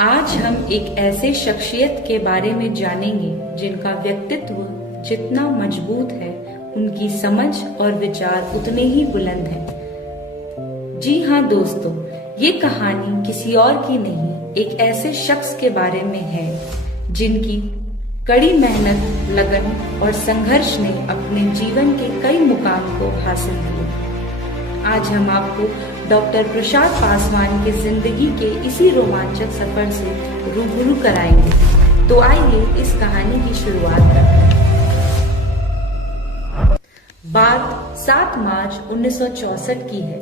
आज हम एक ऐसे शख्सियत के बारे में जानेंगे जिनका व्यक्तित्व जितना मजबूत है, उनकी समझ और विचार उतने ही बुलंद हैं। जी हाँ दोस्तों, ये कहानी किसी और की नहीं, एक ऐसे शख्स के बारे में है जिनकी कड़ी मेहनत, लगन और संघर्ष ने अपने जीवन के कई मुकाम को हासिल किया। आज हम आपको डॉक्टर प्रसाद पासवान की जिंदगी के इसी रोमांचक सफर से रूबरू कराएंगे। तो आइए इस कहानी की शुरुआत करते हैं। बात 7 मार्च 1964 की है।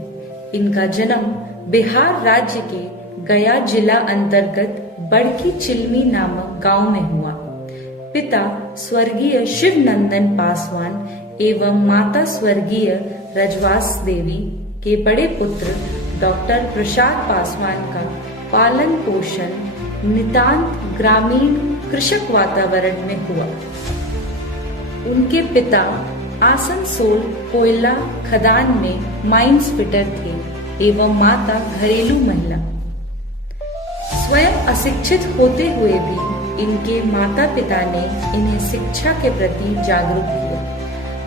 इनका जन्म बिहार राज्य के गया जिला अंतर्गत बड़की चिलमी नामक गांव में हुआ। पिता स्वर्गीय शिवनंदन पासवान एवं माता स्वर्गीय रजवास देवी के बड़े पुत्र डॉक्टर प्रसाद पासवान का पालन पोषण नितांत ग्रामीण कृषक वातावरण में हुआ। उनके पिता आसनसोल कोयला खदान में माइंस फिटर थे एवं माता घरेलू महिला। स्वयं अशिक्षित होते हुए भी इनके माता पिता ने इन्हें शिक्षा के प्रति जागरूक किया।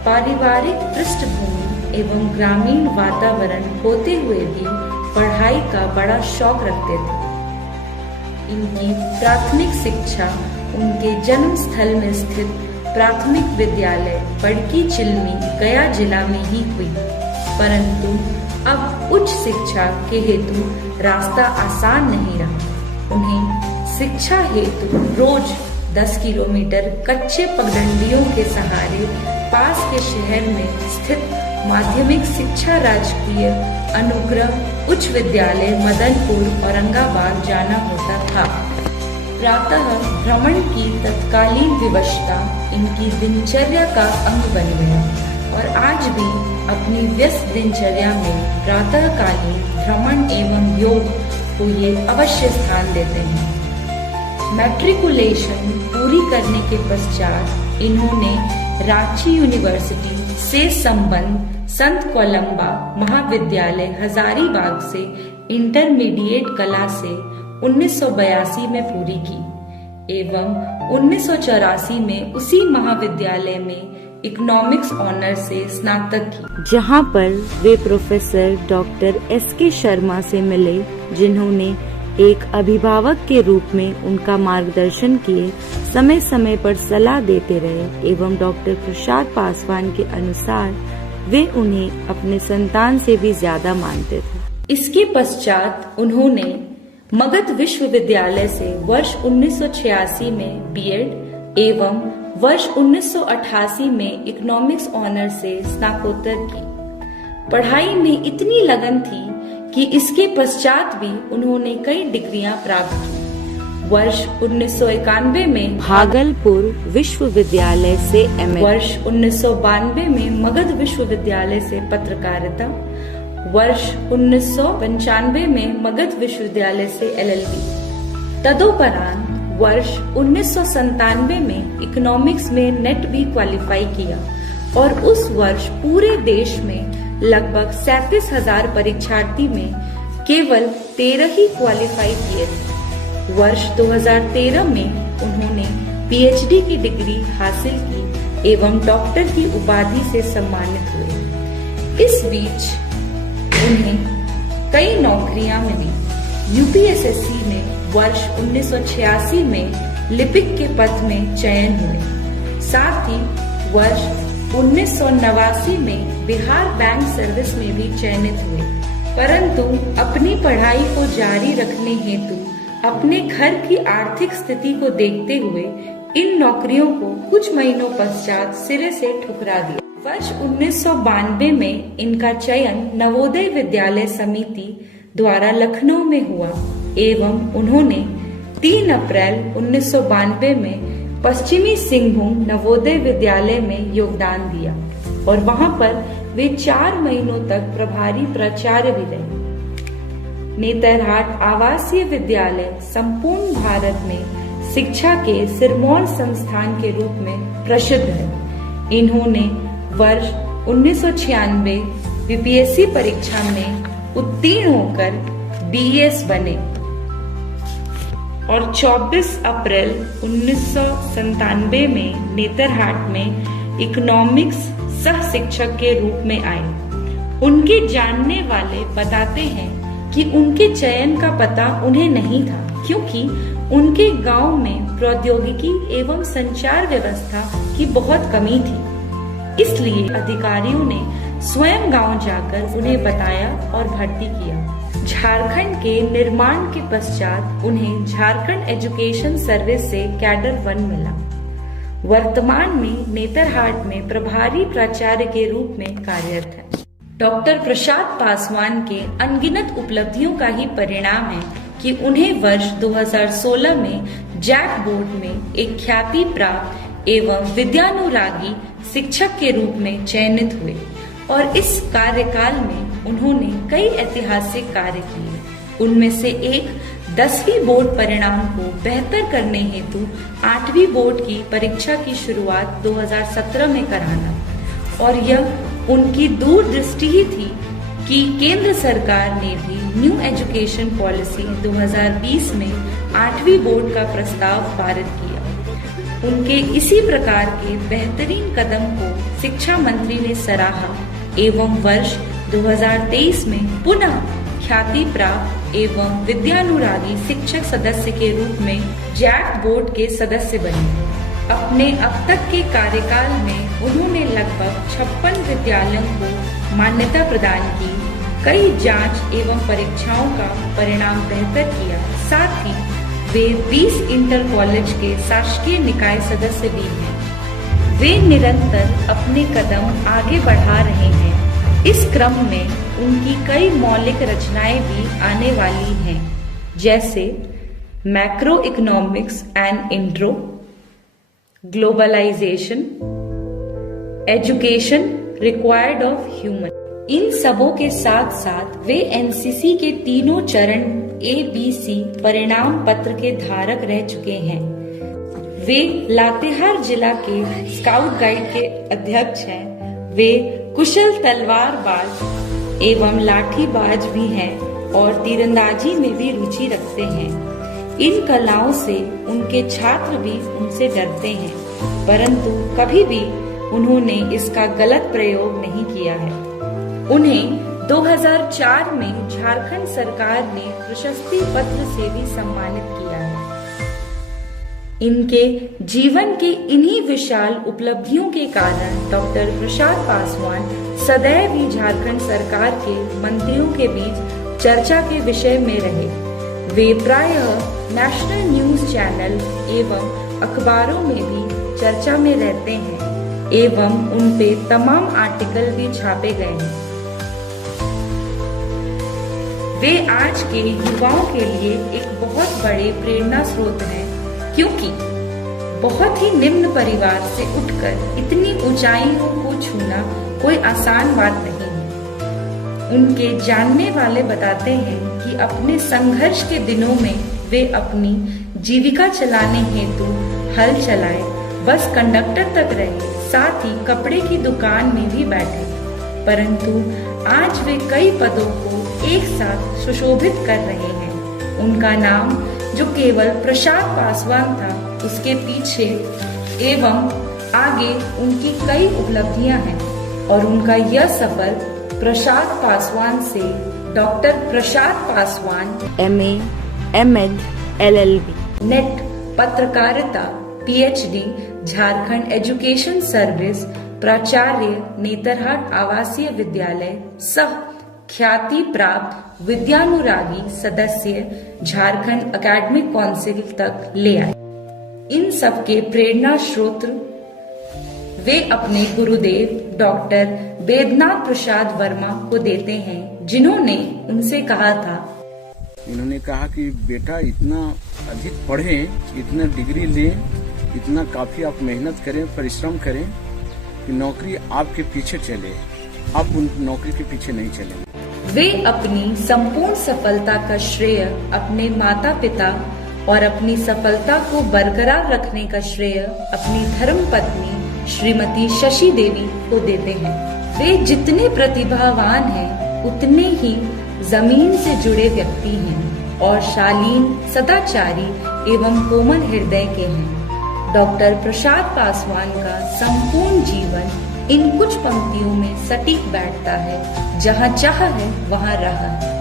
पारिवारिक पृष्ठभूमि एवं ग्रामीण वातावरण होते हुए भी पढ़ाई का बड़ा शौक रखते थे। इनकी प्राथमिक शिक्षा उनके जन्म स्थल में स्थित प्राथमिक विद्यालय बड़की चिलमी गया जिला में ही हुई, परंतु अब उच्च शिक्षा के हेतु रास्ता आसान नहीं रहा। उन्हें शिक्षा हेतु रोज 10 किलोमीटर कच्चे पगडंडियों के सहारे पास के शहर में स्थित माध्यमिक शिक्षा राजकीय अनुग्रह उच्च विद्यालय मदनपुर औरंगाबाद जाना होता था। प्रातः भ्रमण की तत्कालीन विवशता इनकी दिनचर्या का अंग बन गया और आज भी अपनी व्यस्त दिनचर्या में प्रातःकालीन भ्रमण एवं योग को ये अवश्य स्थान देते हैं। मैट्रिकुलेशन पूरी करने के पश्चात इन्होंने रांची यूनिवर्सिटी से संबंध संत कोलंबा महाविद्यालय हजारीबाग से इंटरमीडिएट कला से 1982 में पूरी की एवं 1984 में उसी महाविद्यालय में इकोनॉमिक्स ऑनर से स्नातक की, जहां पर वे प्रोफेसर डॉक्टर S.K. शर्मा से मिले, जिन्होंने एक अभिभावक के रूप में उनका मार्गदर्शन किए, समय समय पर सलाह देते रहे एवं डॉक्टर प्रसाद पासवान के अनुसार वे उन्हें अपने संतान से भी ज्यादा मानते थे। इसके पश्चात उन्होंने मगध विश्वविद्यालय से वर्ष 1986 में B.Ed एवं वर्ष 1988 में इकोनॉमिक्स ऑनर से स्नातकोत्तर की। पढ़ाई में इतनी लगन थी कि इसके पश्चात भी उन्होंने कई डिग्रियां प्राप्त की। वर्ष 1991 में भागलपुर विश्वविद्यालय से M.A, वर्ष 1992 में मगध विश्वविद्यालय से पत्रकारिता, वर्ष 1995 में मगध विश्वविद्यालय से LLB। तदोपरांत वर्ष 1997 में इकोनॉमिक्स में नेट भी क्वालिफाई किया और उस वर्ष पूरे देश में लगभग 37,000 परीक्षार्थी में केवल 13 ही क्वालिफाई किए थे। वर्ष 2013 में उन्होंने PhD की डिग्री हासिल की एवं डॉक्टर की उपाधि से सम्मानित हुए। इस बीच उन्हें कई नौकरियां मिली। UPSSC में वर्ष 1986 में लिपिक के पद में चयन हुए। साथ ही वर्ष 1989 में बिहार बैंक सर्विस में भी चयनित हुए, परंतु अपनी पढ़ाई को जारी रखने हेतु अपने घर की आर्थिक स्थिति को देखते हुए इन नौकरियों को कुछ महीनों पश्चात सिरे से ठुकरा दिया। वर्ष 1992 में इनका चयन नवोदय विद्यालय समिति द्वारा लखनऊ में हुआ एवं उन्होंने 3 अप्रैल 1992 में पश्चिमी सिंहभूम नवोदय विद्यालय में योगदान दिया और वहां पर वे 4 महीनों तक प्रभारी प्राचार्य भी रहे। नेतरहाट आवासीय विद्यालय संपूर्ण भारत में शिक्षा के सिरमौर संस्थान के रूप में प्रसिद्ध है। इन्होंने वर्ष 1996 BPSC परीक्षा में उत्तीर्ण होकर BS बने। और 24 अप्रैल 1997 में नेतरहाट में इकोनॉमिक्स सह शिक्षक के रूप में आए। उनके जानने वाले बताते हैं कि उनके चयन का पता उन्हें नहीं था, क्योंकि उनके गांव में प्रौद्योगिकी एवं संचार व्यवस्था की बहुत कमी थी। इसलिए अधिकारियों ने स्वयं गांव जाकर उन्हें बताया और भर्ती किया। झारखंड के निर्माण के पश्चात उन्हें झारखंड एजुकेशन सर्विस से कैडर 1 मिला। वर्तमान में नेतरहाट में प्रभारी प्राचार्य के रूप में कार्यरत है। डॉक्टर प्रसाद पासवान के अनगिनत उपलब्धियों का ही परिणाम है कि उन्हें वर्ष 2016 में जैक बोर्ड में एक ख्याति प्राप्त एवं विद्यानुरागी शिक्षक के रूप में चयनित हुए और इस कार्यकाल में उन्होंने कई ऐतिहासिक कार्य किए। उनमें से एक 10वीं बोर्ड परिणाम को बेहतर करने हेतु 8वीं बोर्ड की परीक्षा की शुरुआत 2017 में कराना, और यह उनकी दूरदृष्टि ही थी कि केंद्र सरकार ने भी न्यू एजुकेशन पॉलिसी 2020 में 8वीं बोर्ड का प्रस्ताव पारित किया। उनके इसी प्रकार के बेहतरीन कदम को शिक्षा मंत्री ने सराहा एवं वर्ष 2023 में पुनः ख्याति प्राप्त एवं विद्यानुरागी शिक्षक सदस्य के रूप में जैक बोर्ड के सदस्य बने। अपने अब तक के कार्यकाल में उन्होंने लगभग 56 विद्यालयों को मान्यता प्रदान की, कई जांच एवं परीक्षाओं का परिणाम बेहतर किया। साथ ही वे 20 इंटर कॉलेज के शासकीय निकाय सदस्य भी हैं। वे निरंतर अपने कदम आगे बढ़ा रहे हैं। इस क्रम में उनकी कई मौलिक रचनाएं भी आने वाली हैं, जैसे macro economics and intro, globalization, education required of human. इन सबों के साथ साथ वे एनसीसी के तीनों चरण ABC परिणाम पत्र के धारक रह चुके हैं। वे लातेहार जिला के स्काउट गाइड के अध्यक्ष हैं। वे कुशल तलवारबाज एवं लाठीबाज भी हैं और तीरंदाजी में भी रुचि रखते हैं। इन कलाओं से उनके छात्र भी उनसे डरते हैं, परंतु कभी भी उन्होंने इसका गलत प्रयोग नहीं किया है। उन्हें 2004 में झारखंड सरकार ने प्रशस्ति पत्र से भी सम्मानित किया है। इनके जीवन के इन्हीं विशाल उपलब्धियों के कारण डॉक्टर प्रसाद पासवान सदैव ही झारखंड सरकार के मंत्रियों के बीच चर्चा के विषय में रहे। वे प्रायः नेशनल न्यूज चैनल एवं अखबारों में भी चर्चा में रहते हैं एवं उन पे तमाम आर्टिकल भी छापे गए हैं। वे आज के युवाओं के लिए एक बहुत बड़े प्रेरणा स्रोत हैं, क्योंकि बहुत ही निम्न परिवार से उठकर इतनी ऊंचाइयों को छूना कोई आसान बात नहीं है। उनके जानने वाले बताते हैं कि अपने संघर्ष के दिनों में वे अपनी जीविका चलाने हेतु हल चलाए, बस कंडक्टर तक रहे, साथ ही कपड़े की दुकान में भी बैठे, परंतु आज वे कई पदों को एक साथ सुशोभित कर रहे हैं। उनका नाम जो केवल प्रसाद पासवान था, उसके पीछे एवं आगे उनकी कई उपलब्धियां हैं और उनका यह सफर प्रसाद पासवान से doctor Prasad Paswan MA, ML, LLB, NET पत्रकारिता, PhD, झारखंड एजुकेशन सर्विस, प्राचार्य नेतरहाट आवासीय विद्यालय, सह ख्याति प्राप्त विद्यानुरागी सदस्य झारखंड एकेडमिक काउंसिल तक ले आए। इन सब के प्रेरणा स्रोत वे अपने गुरुदेव डॉक्टर वेदनाथ प्रसाद वर्मा को देते हैं, जिन्होंने उनसे कहा था, इन्होंने कहा कि बेटा इतना अधिक पढ़े, इतना डिग्री ले, इतना काफी आप मेहनत करें, परिश्रम करें कि नौकरी आपके पीछे चले, आप उन नौकरी के पीछे नहीं चले। वे अपनी संपूर्ण सफलता का श्रेय अपने माता पिता और अपनी सफलता को बरकरार रखने का श्रेय अपनी धर्म पत्नी श्रीमती शशि देवी को देते हैं। वे जितने प्रतिभावान हैं, उतने ही जमीन से जुड़े व्यक्ति हैं और शालीन, सदाचारी एवं कोमल हृदय के हैं। डॉक्टर प्रसाद पासवान का संपूर्ण जीवन इन कुछ पंक्तियों में सटीक बैठता है। जहाँ चाह है वहाँ राह है।